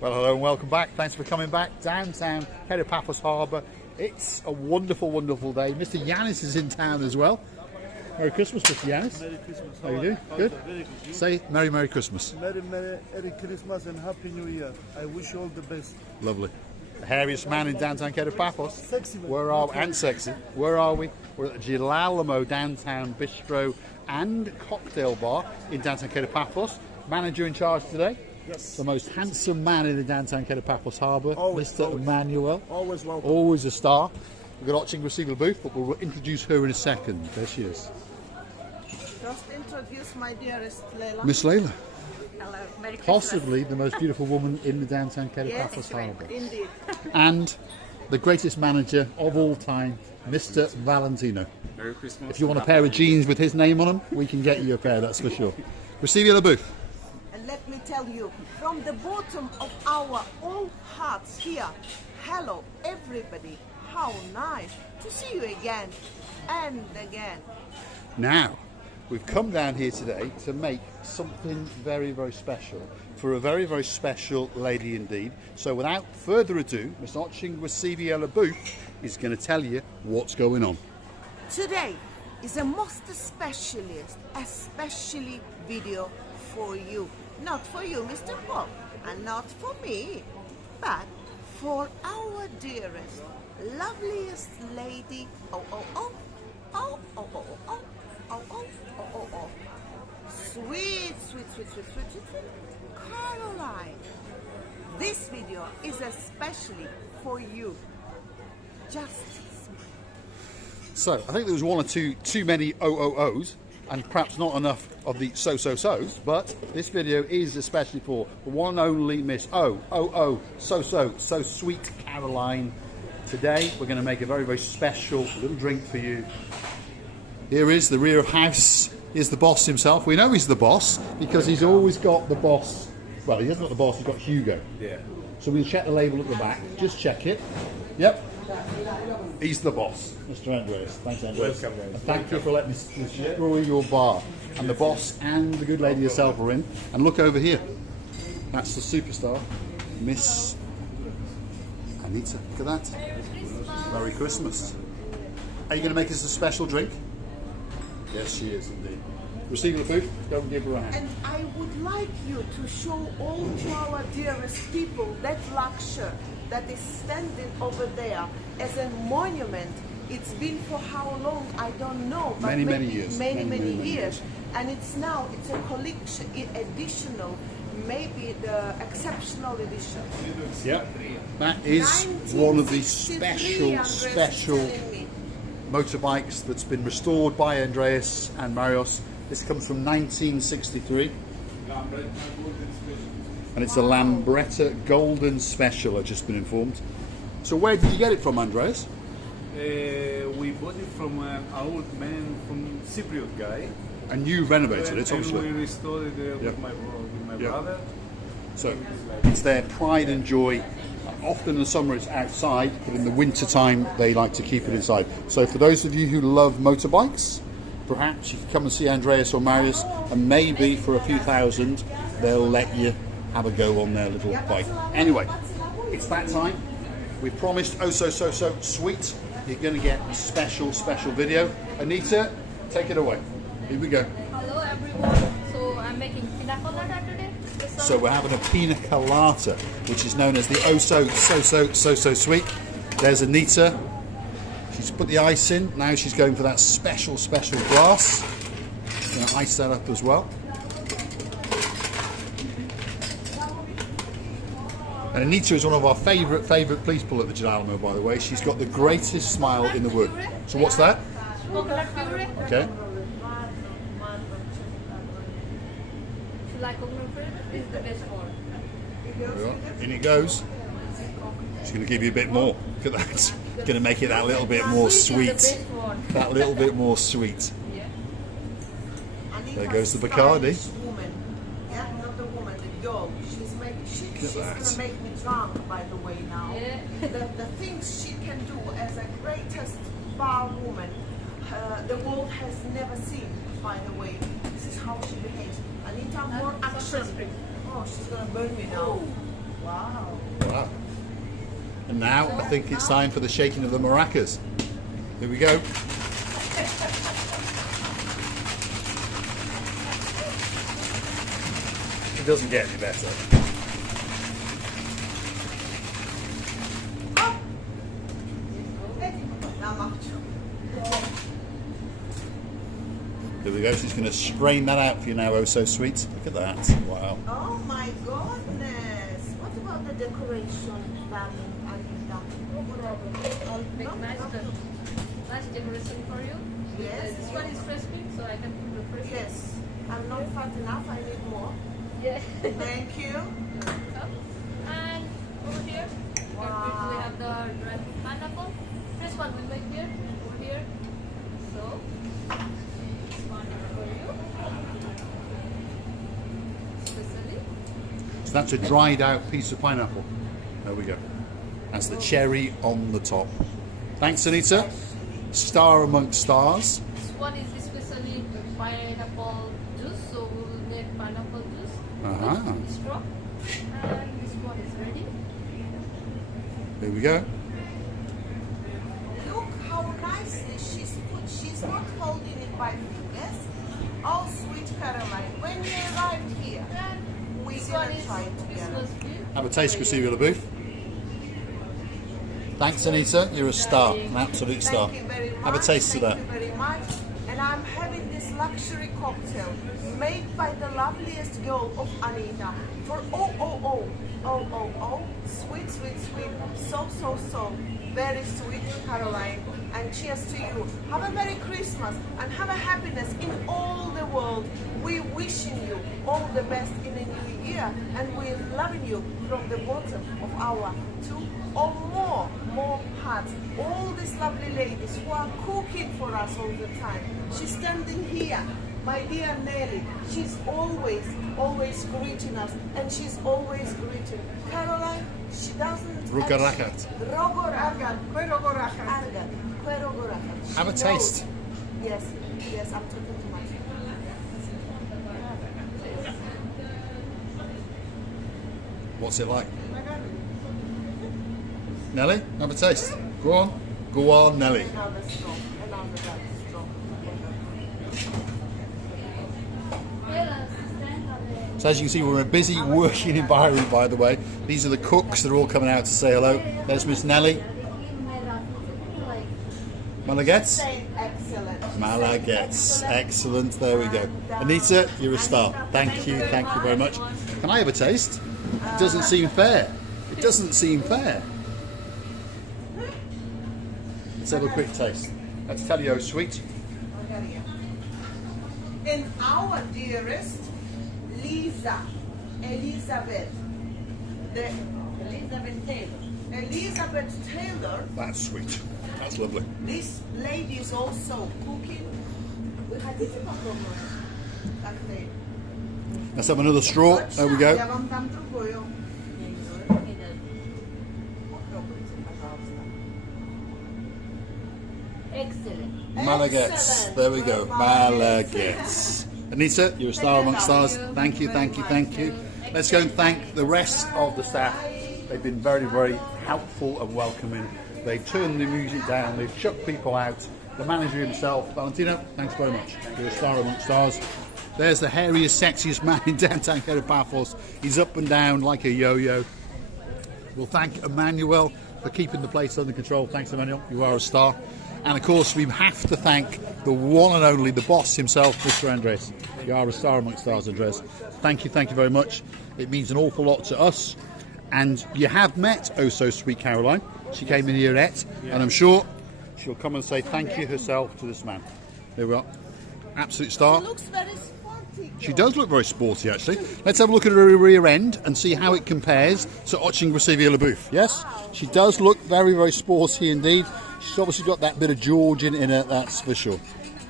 Well, hello and welcome back. Thanks for coming back. Downtown, head of Paphos Harbour. It's a wonderful, wonderful day. Mr. Yanis is in town as well. Merry Christmas, Mr. Yanis. Merry Christmas. How are you doing? Good? Very good. Say Merry Christmas. Merry Christmas and Happy New Year. I wish you all the best. Lovely. The hairiest man in downtown Kedah Paphos. Sexy man. Where are we? And sexy. Where are we? We're at the Gelamo Downtown Bistro and Cocktail Bar in downtown Kedah Paphos. Manager in charge today. Yes. The most handsome man in the downtown Kedah Paphos Harbour, Mr. Emmanuel. Always welcome. Always a star. We've got Oching Receiver booth, but we'll introduce her in a second. There she is. Just introduce my dearest Leila. Miss Leila. Hello, Merry Christmas. Possibly the most beautiful woman in the downtown Kedah Paphos Yes, Harbour. indeed. And the greatest manager of all time, Mr. Valentino. Merry Christmas. If you want a pair of jeans with his name on them, we can get you a pair, that's for sure. Receive the booth. And let me tell you, from the bottom of our all hearts here, hello everybody. How nice to see you again and again. Now, we've come down here today to make something very, very special for a very, very special lady indeed. So without further ado, Mr. Oching Receiver booth is going to tell you what's going on. Today is a most especially video for you. Not for you, Mr. Bob, and not for me, but for our dearest, loveliest lady. Sweet, Caroline. This video is especially for you. Just So, I think there was one or two too many OOOs, and perhaps not enough of the so-so-sos, but this video is especially for the one and only Miss so sweet Caroline. Today, we're going to make a very, very special little drink for you. Here is the rear of house. Here's the boss himself. We know he's the boss because he's always got the boss. Well, he hasn't got the boss, he's got Hugo. Yeah. So we'll check the label at the back. Just check it. Yep. He's the boss, Mr. Andreas. Thanks, Andreas. Welcome, guys. And thank you for letting us destroy your bar. And the boss and the good lady herself are in. And look over here. That's the superstar, Miss Anita. Look at that. Merry Christmas. Are you going to make us a special drink? Yes, she is indeed. Receive the booth. Go and give her a hand. And I would like you to show all to our dearest people that luxury that is standing over there as a monument. It's been for how long, I don't know, but Many years. Many years. And it's now, it's a collection, additional, maybe the exceptional edition. Yeah. That is one of the special motorbikes that's been restored by Andreas and Marios. This comes from 1963. And it's a Lambretta Golden Special, I've just been informed. So where did you get it from, Andreas? We bought it from an old man from Cypriot guy. And you renovated it, obviously. And we restored it with my brother. So it's their pride and joy. Often in the summer it's outside, but in the winter time they like to keep it inside. So for those of you who love motorbikes, perhaps you can come and see Andreas or Marius, and maybe for a few thousand they'll let you have a go on their little bike. Anyway, it's that time. We've promised so sweet. You're going to get a special video. Anita, take it away. Here we go. Hello everyone. So I'm making pina colada today. So we're having a pina colada, which is known as the so sweet. There's Anita. She's put the ice in. Now she's going for that special glass. Going to ice that up as well. And Anita is one of our favourite people at the Gelamo, by the way. She's got the greatest smile in the world. So what's that? Coconut puree. Okay. If you like coconut puree, this is the best one. In it goes. She's going to give you a bit more. Look at that. Going to make it that little bit more sweet. That little bit more sweet. Yeah. There goes the Bacardi. Woman. Yeah, not the woman, the girl. She's Look at gonna that. make me drunk, by the way, now. Yeah. The things she can do as a greatest bar woman, the world has never seen, by the way. This is how she behaves. Anita, more action. Oh, she's gonna burn me now. Wow. Wow. And now I think it's time for the shaking of the maracas. Here we go. It doesn't get any better. Here we go. She's going to strain that out for you now. Oh, so sweet. Look at that. Wow. Oh my goodness. What about the decoration, darling Anita? I'll make nice decoration for you. Yes. This one is fresh cream, so I can put the fresh cream. Yes. I'm not fat enough. I need more. Yeah. Thank you. And over here, we have the dried pineapple. This one we make here, over here. So, this one for you. Especially. So that's a dried out piece of pineapple. There we go. That's the cherry on the top. Thanks, Anita. Star amongst stars. This one is especially pineapple juice, so we will make pineapple juice. With straw. And this one is ready. Here we go. Look how nicely she's put. She's not holding it by fingers. Oh, sweet Caroline, when we arrived here, we This one didn't is try it together. Christmas tree. Have a taste, Cristina LaBouffe. Thanks, Anita. You're a star, an absolute star. Thank you very much. Have a taste of that. Thank you very much. And I'm having this luxury cocktail made by the loveliest girl of Anita for sweet, sweet, sweet, so very sweet Caroline. And cheers to you. Have a Merry Christmas and have a happiness in all the world. We wishing you all the best in the new year, and we're loving you from the bottom of our two or more hearts. All these lovely ladies who are cooking for us all the time. She's standing here, my dear Nelly. She's always greeting us, and she's always greeting Caroline. She doesn't. Rugarakat. Have a taste. Yes, I'm talking too much. What's it like? Nelly, have a taste. Go on. Go on, Nelly. Another straw. So as you can see, we're in a busy working environment, by the way. These are the cooks. They're all coming out to say hello. There's Miss Nelly. Malaguets? Excellent. Malaguets. Excellent. There we go. Anita, you're a star. Thank you very much. Can I have a taste? It doesn't seem fair. It doesn't seem fair. Let's have a quick taste. Let's tell you how sweet. And our dearest Elizabeth Taylor. That's sweet. That's lovely. This lady is also cooking. Let's have another straw. There we go. Excellent. Malaguets. There we go. Malaguets. Anita, you're a star amongst stars. Thank you. Let's go and thank the rest of the staff. They've been very helpful and welcoming. They've turned the music down. They've chucked people out. The manager himself, Valentino, thanks very much. You're a star amongst stars. There's the hairiest, sexiest man in downtown Paphos. He's up and down like a yo-yo. We'll thank Emmanuel for keeping the place under control. Thanks, Emmanuel. You are a star. And of course, we have to thank the one and only, the boss himself, Mr. Andres. You are a star amongst stars, Andres. Thank you very much. It means an awful lot to us. And you have met Oh So Sweet Caroline. She came in here at, and I'm sure she'll come and say thank you herself to this man. There we are. Absolute star. She looks very sporty. She does look very sporty, actually. Let's have a look at her rear end and see how it compares to Oching Gracevia LaBouffe. Yes? She does look very sporty indeed. She's obviously got that bit of Georgian in her, that's for sure.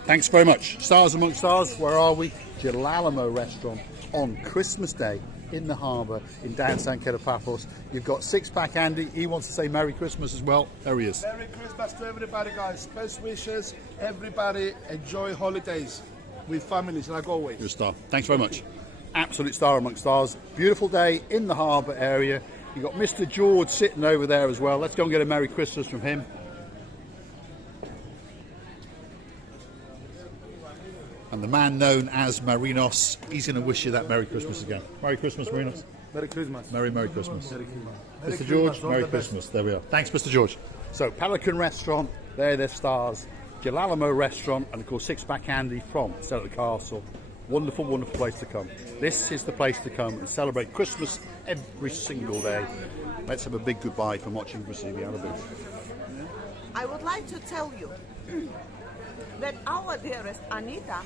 Thanks very much. Stars amongst stars, where are we? Gelamo restaurant on Christmas Day in the harbour in downtown Paphos. You've got Six Pack Andy. He wants to say Merry Christmas as well. There he is. Merry Christmas to everybody, guys. Best wishes. Everybody enjoy holidays with families like always. You're a star. Thanks very much. Absolute star amongst stars. Beautiful day in the harbour area. You've got Mr. George sitting over there as well. Let's go and get a Merry Christmas from him. And the man known as Marinos, he's going to wish you that Merry Christmas again. Merry Christmas, Marinos. Merry Christmas. Merry Christmas. Merry Mr. George, Christmas, all Merry the best. Christmas. There we are. Thanks, Mr. George. So, Pelican Restaurant, they're their stars. Gelamo Restaurant, and of course, Sixpack Andy from Stella Castle. Wonderful, wonderful place to come. This is the place to come and celebrate Christmas every single day. Let's have a big goodbye from watching Brasilia Alibu. I would like to tell you that our dearest Anita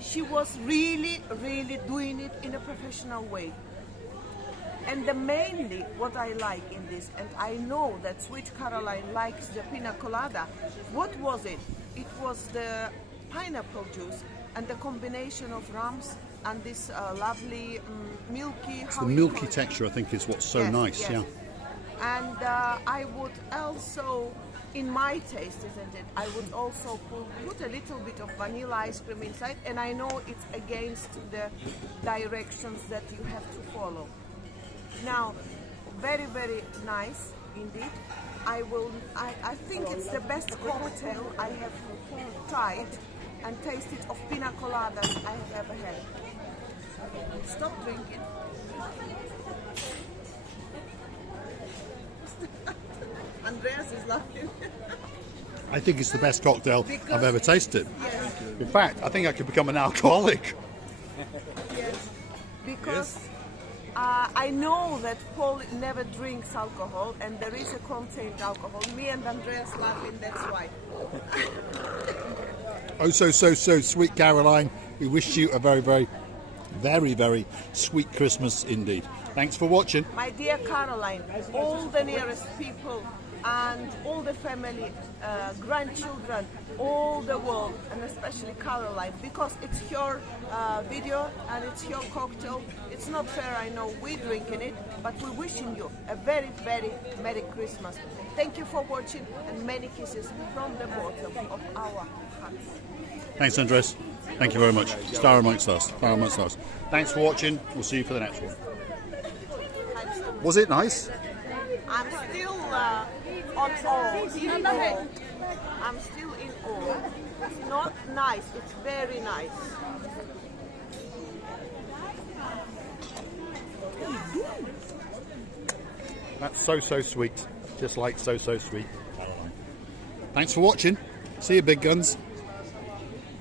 she was really doing it in a professional way. And mainly what I like in this, and I know that Sweet Caroline likes the pina colada. What was it? It was the pineapple juice and the combination of rums and this lovely milky. It's the milky texture, I think, is what's so nice. Yes. Yeah. And I would also, in my taste, isn't it? I would also put a little bit of vanilla ice cream inside, and I know it's against the directions that you have to follow. Now, very nice indeed. I think it's the best cocktail I have tried and tasted of pina coladas I have ever had. Stop drinking. Andreas is laughing. I think it's the best cocktail I've ever tasted. Yes. In fact, I think I could become an alcoholic. Yes. Because I know that Paul never drinks alcohol, and there is a contained alcohol. Me and Andreas laughing, that's why. Oh, so sweet Caroline. We wish you a very sweet Christmas indeed. Thanks for watching. My dear Caroline, all the nearest people and all the family, grandchildren, all the world, and especially Caroline, because it's your video and it's your cocktail. It's not fair, I know, we drinking it, but we're wishing you a very Merry Christmas. Thank you for watching, and many kisses from the bottom of our hearts. Thanks, Andres. Thank you very much. Star amongst us. Star amongst us. Thanks for watching. We'll see you for the next one. Was it nice? I'm still on awe. In awe. I'm still in awe. It's not nice, it's very nice. That's so sweet. Just like so sweet. Thanks for watching. See you, big guns.